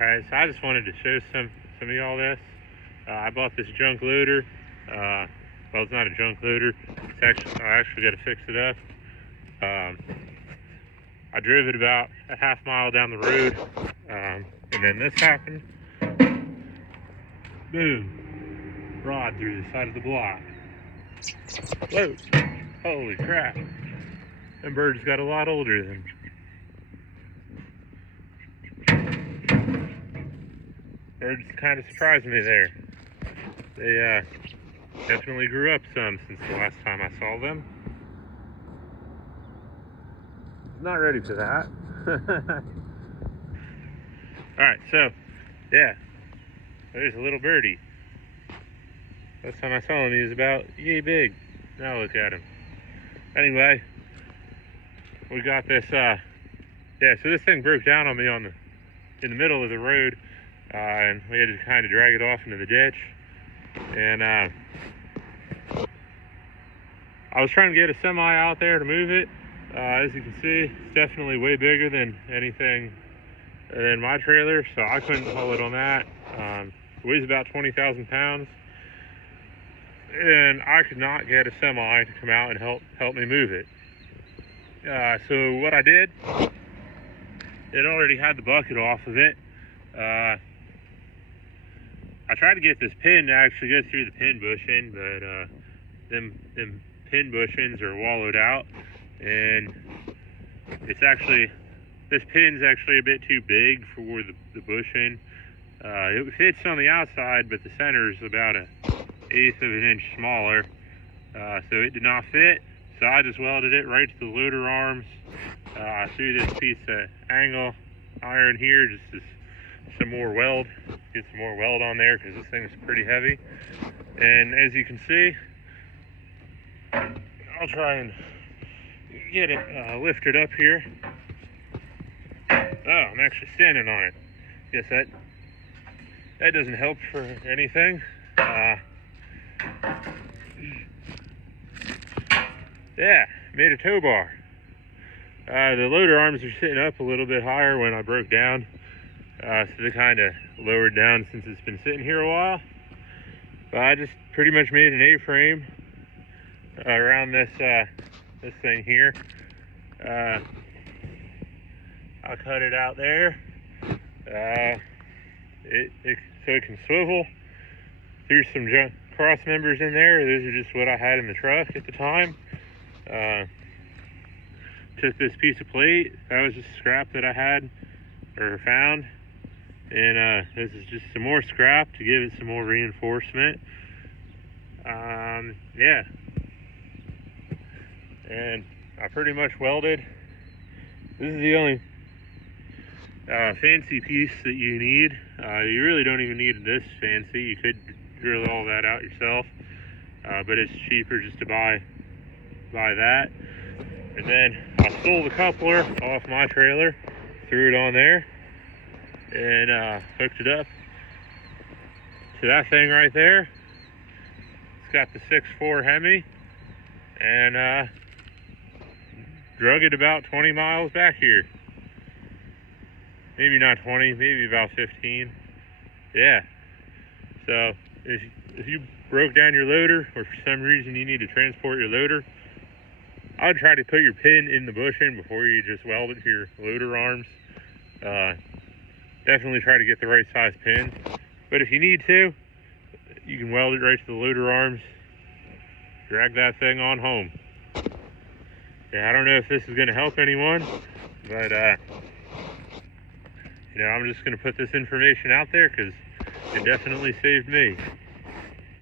Alright, so I just wanted to show some of y'all this. I bought this junk loader. Well, it's not a junk loader. I actually got to fix it up. I drove it about a half mile down the road, and then this happened. Boom! Rod through the side of the block. Whoa! Holy crap! Them birds got a lot older than. Birds kind of surprised me there. They definitely grew up some since the last time I saw them. Not ready for that. Alright, so, yeah. There's a little birdie. Last time I saw him, he was about yay big. Now look at him. Anyway, we got this, so this thing broke down on me in the middle of the road. And we had to kind of drag it off into the ditch. And I was trying to get a semi out there to move it. As you can see, it's definitely way bigger than anything in my trailer, so I couldn't haul it on that. It weighs about 20,000 pounds. And I could not get a semi to come out and help me move it. So what I did, it already had the bucket off of it. I tried to get this pin to actually go through the pin bushing, but them pin bushings are wallowed out, and this pin's actually a bit too big for the bushing. It fits on the outside, but the center is about 1/8 of an inch smaller, so it did not fit. So I just welded it right to the loader arms. I threw this piece of angle iron here just to get some more weld on there, because this thing's pretty heavy. And as you can see, I'll try and get it lifted up here. Oh, I'm actually standing on it. Guess that doesn't help for anything. Yeah, made a tow bar. The loader arms are sitting up a little bit higher when I broke down. So they kind of lowered down since it's been sitting here a while. But I just pretty much made an A-frame around this thing here. I cut it out there. So it can swivel. There's some cross members in there. Those are just what I had in the truck at the time. Took this piece of plate. That was just scrap that I had or found. And this is just some more scrap to give it some more reinforcement. Yeah. And I pretty much welded. This is the only fancy piece that you need. You really don't even need this fancy. You could drill all that out yourself. But it's cheaper just to buy that. And then I stole the coupler off my trailer, threw it on there, and hooked it up to that thing right there. It's got the 6.4 Hemi, and drug it about 20 miles back here. Maybe not 20, maybe about 15. Yeah. So if you broke down your loader, or for some reason you need to transport your loader, I would try to put your pin in the bushing before you just weld it to your loader arms. Definitely try to get the right size pin. But if you need to, you can weld it right to the loader arms. Drag that thing on home. Yeah, I don't know if this is going to help anyone, but I'm just going to put this information out there because it definitely saved me.